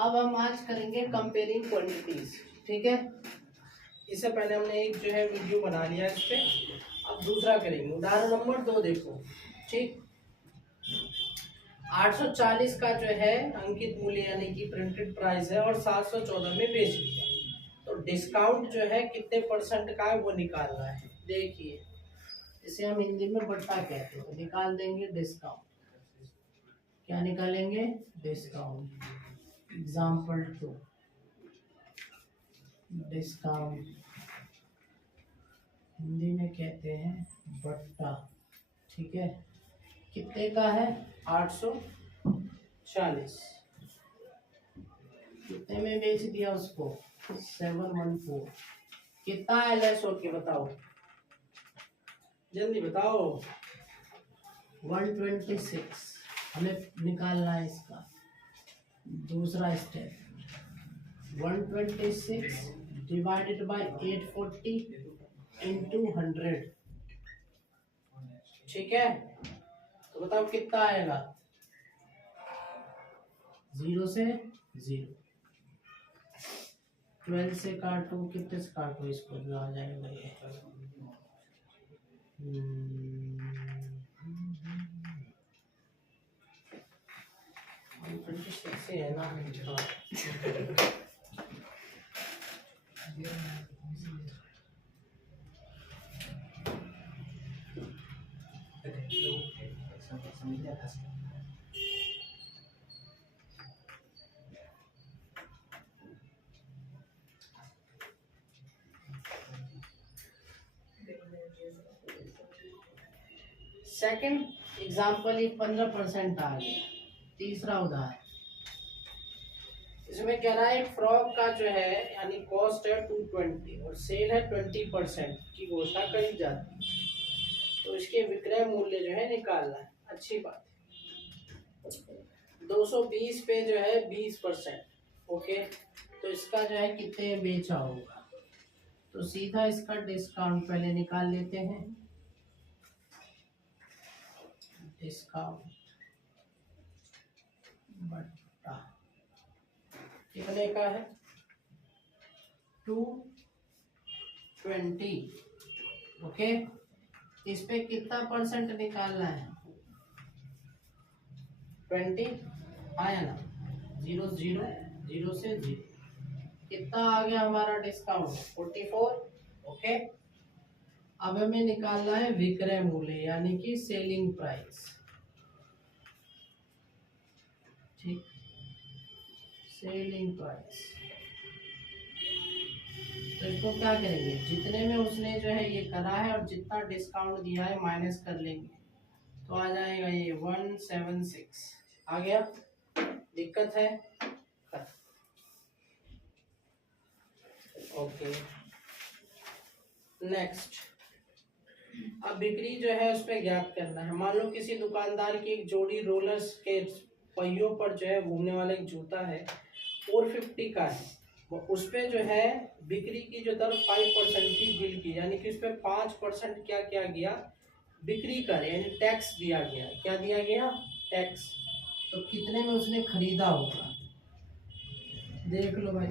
अब हम आज करेंगे कंपेयरिंग क्वांटिटीज, ठीक है। इससे पहले हमने एक जो है वीडियो बना लिया इस पे, अब दूसरा करेंगे। उदाहरण नंबर 2 देखो, ठीक। 840 का जो है अंकित मूल्य यानी कि प्रिंटेड प्राइस है और 714 में बेच दिया, तो डिस्काउंट जो है कितने परसेंट का है वो निकालना है। देखिए, इसे हम हिंदी में बट्टा कहते हैं, तो निकाल देंगे डिस्काउंट। क्या निकालेंगे? डिस्काउंट। एग्जाम्पल 2, डिस्काउंट हिंदी में कहते हैं बट्टा, ठीक है। कितने का है? 840। कितने में बेच दिया उसको? 714। कितना LS हो के बताओ, जल्दी बताओ। 126 हमें निकालना है इसका। दूसरा स्टेप, 126 डिवाइडेड बाय 840 इंटू 100, ठीक है। तो बताओ कितना आएगा? 0 से 0, 12 से काटो, कितने से काटो इसको, जो आ जाएगा ये 126 से है ना। सेकंड एग्जाम्पल ये 15% आ गया। तीसरा उदाहरण, इसमें कह रहा है फ्रॉक का जो है यानी कॉस्ट है 220 और सेल है 20% की घोषणा करी जाती है, तो इसके विक्रय मूल्य जो है निकालना है। अच्छी बात है। 220 पे जो है 20%, ओके। तो इसका जो है कितने बेचा होगा, तो सीधा इसका डिस्काउंट पहले निकाल लेते हैं। डिस्काउंट बट्टा कितने का है? 220, ओके। इस पे कितना परसेंट निकालना है? 20 आया ना, 0 0 0 से 0, कितना आ गया हमारा डिस्काउंट? 44, ओके। अब हमें निकालना है विक्रय मूल्य यानी कि सेलिंग प्राइस, ठीक। सेलिंग प्राइस, तो इसको क्या करेंगे, जितने में उसने जो है ये करा है और जितना डिस्काउंट दिया है माइनस कर लेंगे, तो आ जाएगा ये 176 आ गया। दिक्कत है? Okay, next. अब बिक्री जो है उस पर ज्ञात करना है। मान लो किसी दुकानदार की एक जोड़ी रोलर्स के पहियों पर जो है घूमने वाला एक जूता है 450 का है, उस पे जो है बिक्री की जो दर 5% की बिल की, यानी कि उस पे 5% क्या क्या गया, बिक्री कर यानी टैक्स दिया गया। क्या दिया गया? टैक्स। तो कितने में उसने खरीदा होगा? देख लो भाई,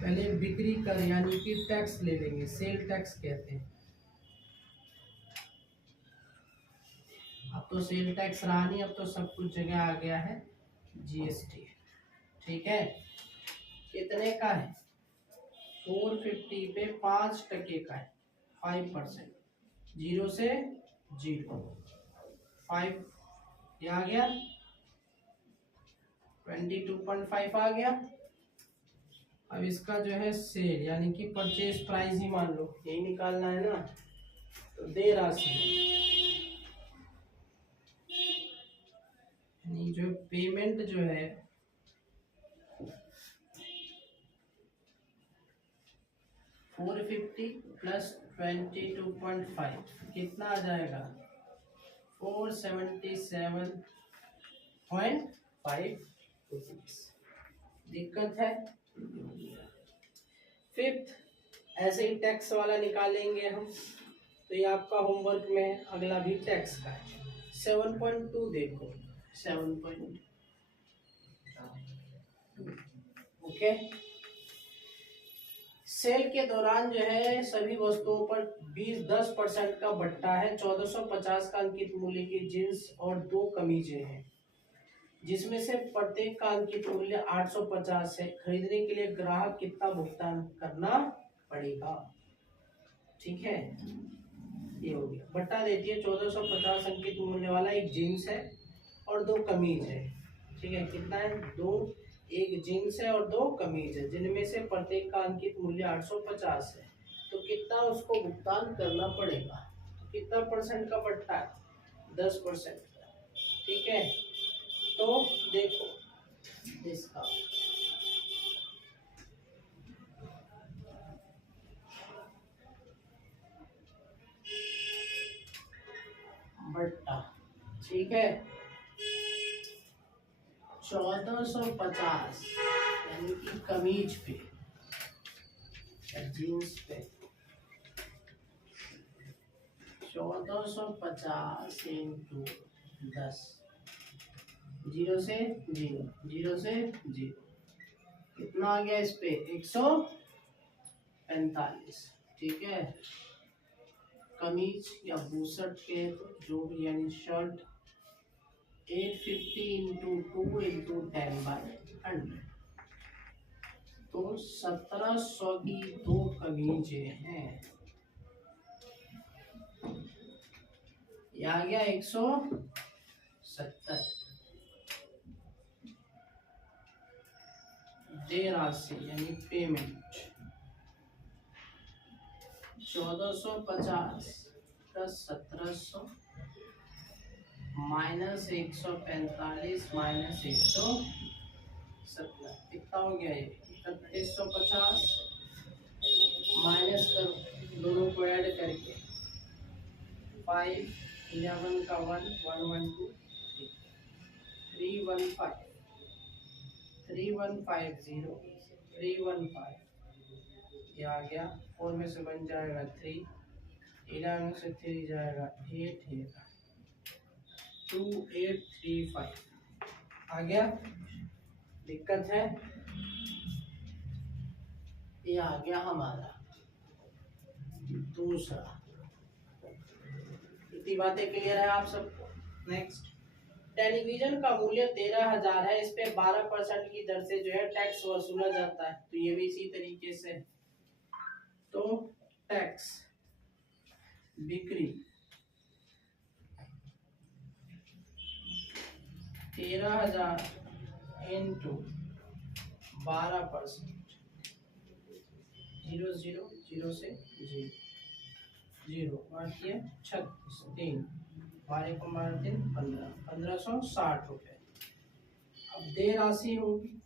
पहले बिक्री कर यानी कि टैक्स ले लेंगे, सेल टैक्स कहते हैं। अब तो सेल टैक्स रहा नहीं, अब तो सब कुछ जगह आ गया है GST, ठीक है। कितने का है? 450 पे 5% का है, 5%, 0 से 0, 5 ये आ गया, 22.5 आ गया। अब इसका जो है सेल यानी कि परचेज प्राइस ही मान लो, यही निकालना है ना, तो दे राशि यानी जो पेमेंट जो है 450 प्लस 22.5 कितना आ जाएगा? 477.5 रुपीज। दिक्कत है? फिफ्थ, ऐसे ही टैक्स वाला निकालेंगे हम, तो ये आपका होमवर्क में है। अगला भी टैक्स का है। 7.2 देखो, 7. ओके। सेल के दौरान जो है सभी वस्तुओं पर 10% का बट्टा है। 1450 का अंकित मूल्य की जींस और 2 कमीजें हैं, जिसमें से प्रत्येक का अंकित मूल्य 850 है। खरीदने के लिए ग्राहक कितना भुगतान करना पड़ेगा? ठीक है, ये हो गया। बट्टा देती है 1450 अंकित मूल्य वाला एक जीन्स है और 2 कमीज है। ठीक है, कितना है? 2, एक जीन्स है और 2 कमीज है, जिनमें से प्रत्येक का अंकित मूल्य 850 है। तो कितना उसको भुगतान करना पड़ेगा? तो कितना परसेंट का बट्टा है? 10% का। ठीक है, तो देखो इसका बट्टा, ठीक है, 1450 यानी कि कमीज पे, जीन्स पे 1450 इंटू 10, 0 से 0, 0 से 0, कितना आ गया इस पे? 145। ठीक है, कमीज या बूशर्ट के जो भी यानी शर्ट 850 इंटू 2 इंटू 10/100, तो 1700 की 2 कमीजें हैं। ये आ गया 170। दे राशि यानी पेमेंट 1450 प्लस 1700 माइनस 145 माइनस 170, कितना हो गया? ये 3150 माइनस कर, दोनों को ऐड करके 5, 11 का 1, 112, 315, 3150, 315, ये आ गया। 4 में से बन जाएगा 3, 11 में से 3 जाएगा 8, 2835 आ गया। दिक्कत है? ये आ गया हमारा दूसरा। इतनी बातें क्लियर है आप सबको? नेक्स्ट, टेलीविजन का मूल्य 13,000 है। इस पे 12% की दर से जो है टैक्स वसूला जाता है। तो ये भी इसी तरीके से, तो टैक्स बिक्री 13,000 इंटू 12%, 0 0 0 से 0 0 मारती है 36, 3 12 को मारते 15, 1560 रुपए। अब दे राशि होगी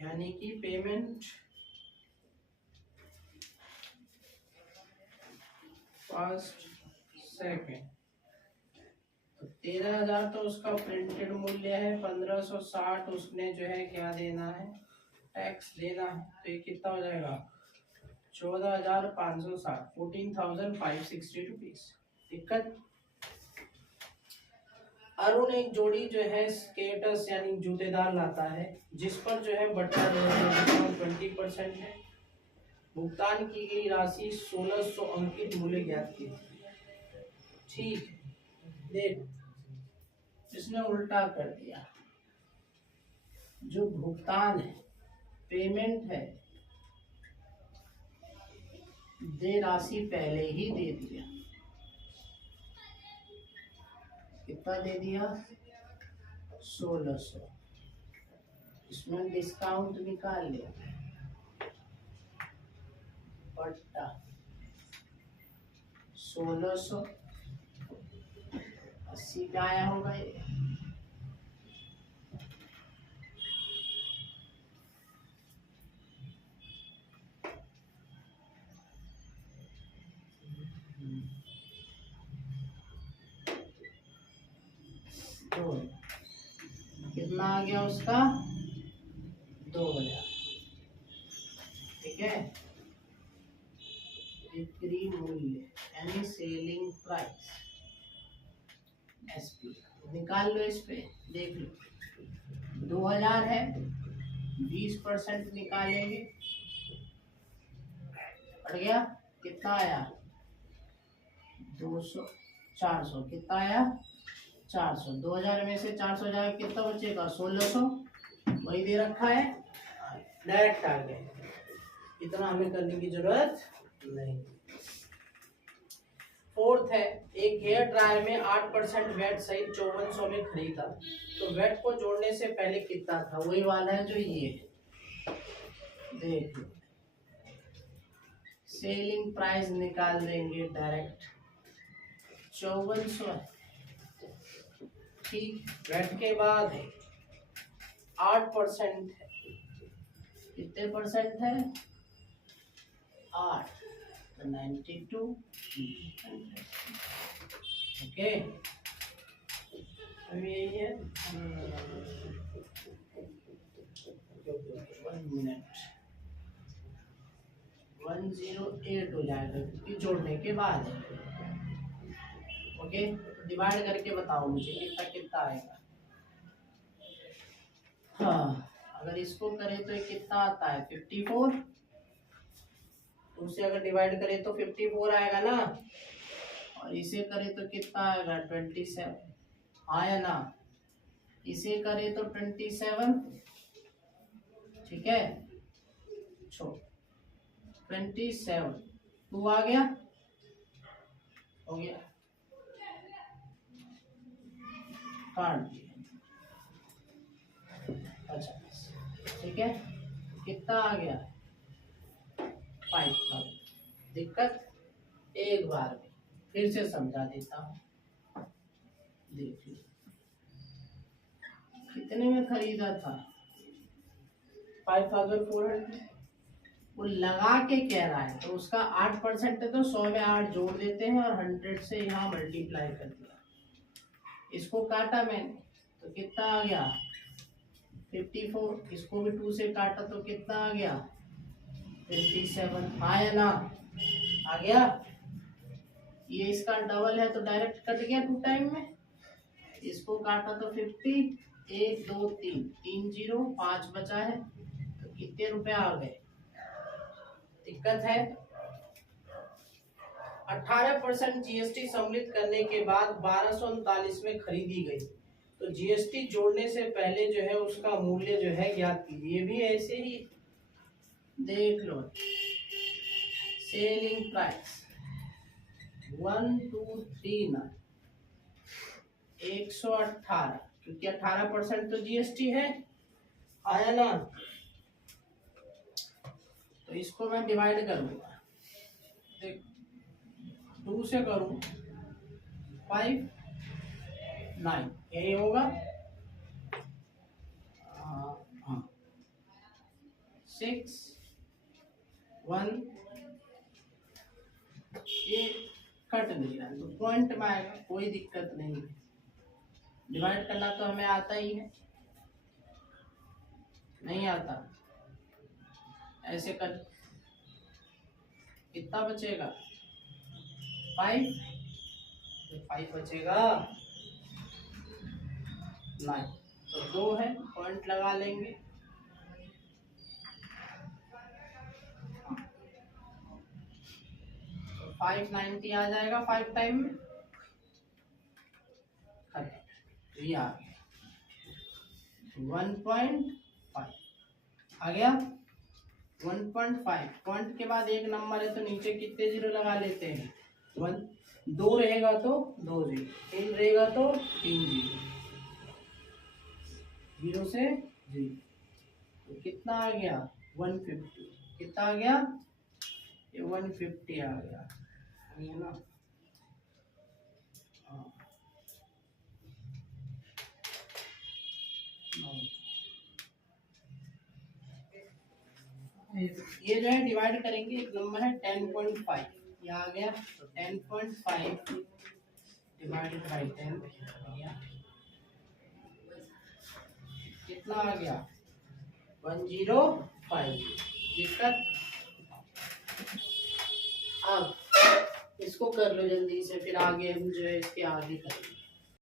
यानी कि पेमेंट फर्स्ट सेकेंड। तो 13,000 तो उसका प्रिंटेड मूल्य है, 1560 उसने जो है क्या देना है? टैक्स देना है। तो ये कितना हो जाएगा? 14,560, 14,560 रुपीज। दिक्कत? अरुण एक जोड़ी जो है स्केटर्स यानी जूतेदार लाता है, जिस पर जो है बट्टा 20% है। भुगतान की गई राशि 1600 अंकित मूल्य ज्ञात की। ठीक, देख इसने उल्टा कर दिया। जो भुगतान है, पेमेंट है, दे राशि पहले ही दे दिया। कितना दे दिया? 1600। इसमें डिस्काउंट निकाल लिया, बट्टा 1600, 80 का आया होगा ये। तो कितना आ गया उसका? 2000। ठीक है, बिक्री मूल्य यानी सेलिंग प्राइस, एसपी निकाल लो इस पे, देख लो 2000 है, 20% निकालेंगे, बढ़ गया, कितना आया 200, 400, कितना आया 400, 2000 में से 400 जाएगा, कितना बचेगा 1600, वही दे रखा है, डायरेक्ट आ गए, इतना हमें करने की जरूरत नहीं। फोर्थ है, एक हेयर ड्रायर में 8% वेट सहित 5400 में खरीदा, तो वेट को जोड़ने से पहले कितना था, वही वाला है जो ये, देख लो सेलिंग प्राइस निकाल देंगे डायरेक्ट, 5400 है, ठीक, वेट के बाद 8% है, कितने परसेंट है 8, तो 92, ओके, अब यही है 1 मिनट 108 हो जाएगा क्योंकि जोड़ने के बाद है, ओके, तो डिवाइड करके बताओ मुझे कितना कितना आएगा। हाँ, अगर इसको करें तो ये कितना आता है 54, उसे अगर डिवाइड करें तो 54 आएगा ना, और इसे करें तो कितना आएगा 27, आया ना, इसे करें तो 27, ठीक है, 27, 2 आ गया, हो गया, काट दिया, अच्छा, ठीक है, कितना आ गया 5000, दिक्कत एक बार में फिर से समझा देता हूँ, देखिए कितने में खरीदा था 5400, वो लगा के कह रहा है तो उसका 8% है, तो 100 में 8 जोड़ देते हैं और 100 से यहाँ मल्टीप्लाई कर दिया, इसको काटा मैंने तो कितना आ गया 54, इसको भी 2 से काटा तो कितना आ गया 27, आया ना, आ गया, ये इसका डबल है तो डायरेक्ट कट गया 2 टाइम में, इसको काटा तो 50, 1 2 3, 3 0, 5 बचा है, तो कितने रुपए आ गए, दिक्कत है 18% जीएसटी सम्मिलित करने के बाद 1239 में खरीदी गई, तो जीएसटी जोड़ने से पहले जो है उसका मूल्य जो है ज्ञात कीजिए, ये भी ऐसे ही देख लो, सेलिंग प्राइस 1 2 3 118, क्योंकि 18% तो जीएसटी है, आया ना, तो इसको मैं डिवाइड करूंगा, देख 2 से करूं 5 9, यही होगा, 6 1, ये कट नहीं रहा तो पॉइंट में आएगा, कोई दिक्कत नहीं है, डिवाइड करना तो हमें आता ही है, नहीं आता, ऐसे कर, कितना बचेगा 5, 5 बचेगा 9, तो 2 है, पॉइंट लगा लेंगे, तो 590 आ जाएगा 5 टाइम में, तो ये आ गया 1.5 आ गया 1.5, पॉइंट के बाद एक नंबर है तो नीचे कितने जीरो लगा लेते हैं 1, 2 रहेगा तो 2 जीरो, 3 रहेगा तो 3 जीरो, 0 से 0, तो कितना आ गया 150, कितना आ गया ये 150 आ गया, है ना, ये जो है डिवाइड करेंगे, एक नंबर है 10.5, ये आ गया, तो 10.5 डिवाइडेड बाई 10 कितना आ गया 105, दिक्कत, अब इसको कर लो जल्दी से, फिर आगे हम जो है इसके आगे करेंगे।